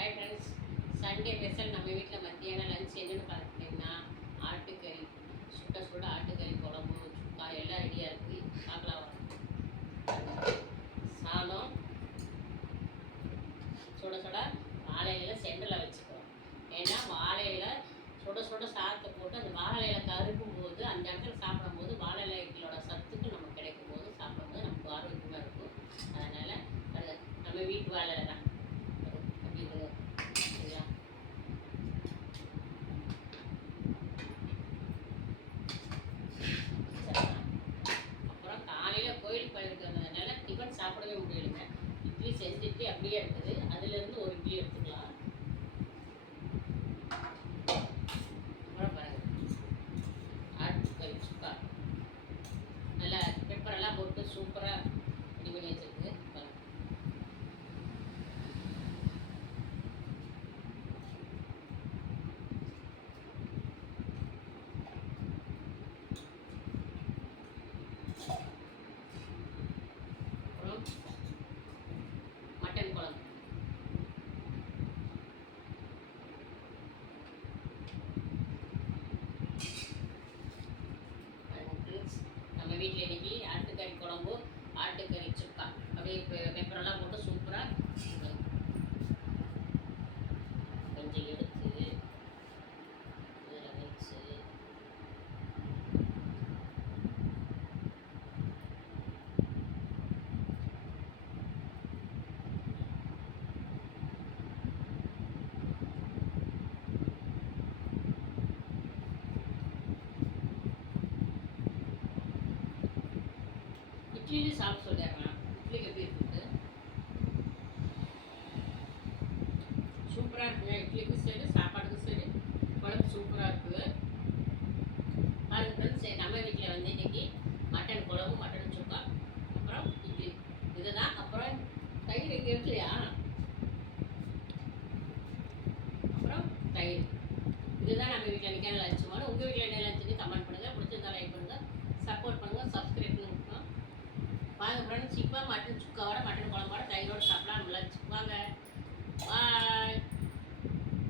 Hi friends, Sunday special நம்ம வீட்டில் மத்தியானம் லஞ்ச் என்னென்னு பார்த்தீங்கன்னா ஆட்டுக்கறி, சுட சுட ஆட்டுக்கறி குழம்பு, சுக்கா எல்லாம் ரெடியாக இருக்குது. பார்க்கலாம். சாதம் சுட சுட வாழையில சென்டரில் வச்சுக்கிறோம். ஏன்னா வாழையில சுட சுட சாதத்தை போட்டு அந்த வாழையில கருக்கும் போது அந்த இடத்துல சாப்பிடும்போது வாழை இலைகளோட சத்துக்கு நமக்கு கிடைக்கும் போது சாப்பிடும்போது நமக்கு ஆரோக்கியமாக இருக்கும். அதனால் அது நம்ம வீட்டு வாழை தான். அப்புறம் காலையில் கோயிலுக்கு போயிருக்கிறதுனால டிஃபன் சாப்பிடவே முடியலைங்க. இட்லி செஞ்சுட்டு அப்படியே இருக்குது. அதுலேருந்து ஒரு இட்லி எடுத்துக்கலாம். அப்புறம் பாருங்க, ஆட்டுக்கறி சுக்கா நல்லா பெப்பரெல்லாம் போட்டு சூப்பராக ரெடி பண்ணி வச்சுருக்கு. அப்புறம் மட்டன் குழம்பு, நம்ம வீட்டில் இன்னைக்கு ஆட்டுக்கறி குழம்பு, ஆட்டுக்கறி சுக்கா அப்படியே பெப்பரெல்லாம் போட்டு சூப்பராக கொஞ்சம் எடுத்து இதில் வச்சு இட்லி சாப்பிட சொல்லிடுறேன். இட்லிக்கு எப்படி இருக்குது? சூப்பராக இருக்குங்க. இட்லிக்கு சரி, சாப்பாடுக்கும் சரி, குழம்பு சூப்பராக இருக்குது. அது ஃப்ரெண்ட்ஸ், நம்ம வீட்டில் வந்து இன்னைக்கு மட்டன் குழம்பு, மட்டன் சுக்கா, அப்புறம் இட்லி இதுதான். அப்புறம் தயிர் இங்கே இருக்குல்லையா, அப்புறம் தயிர். இதுதான் நம்ம வீட்டில் இன்றைக்கி லஞ்ச் மாதிரி. உங்கள் வீட்டில் என்ன லஞ்சுன்னு கமெண்ட் பண்ணுங்கள். பிடிச்சிருந்தா லைக் பண்ணுங்கள், சப்போர்ட் பண்ணுங்கள், சப்ஸ்கிரைப் பண்ணி விட்டுருங்க. வாங்க ஃப்ரெண்ட்ஸ், இப்போ மட்டன் சுக்காவோட மட்டன் குழம்போட தயிரோடு சாப்பிடலாம். லஞ்ச் வாங்க.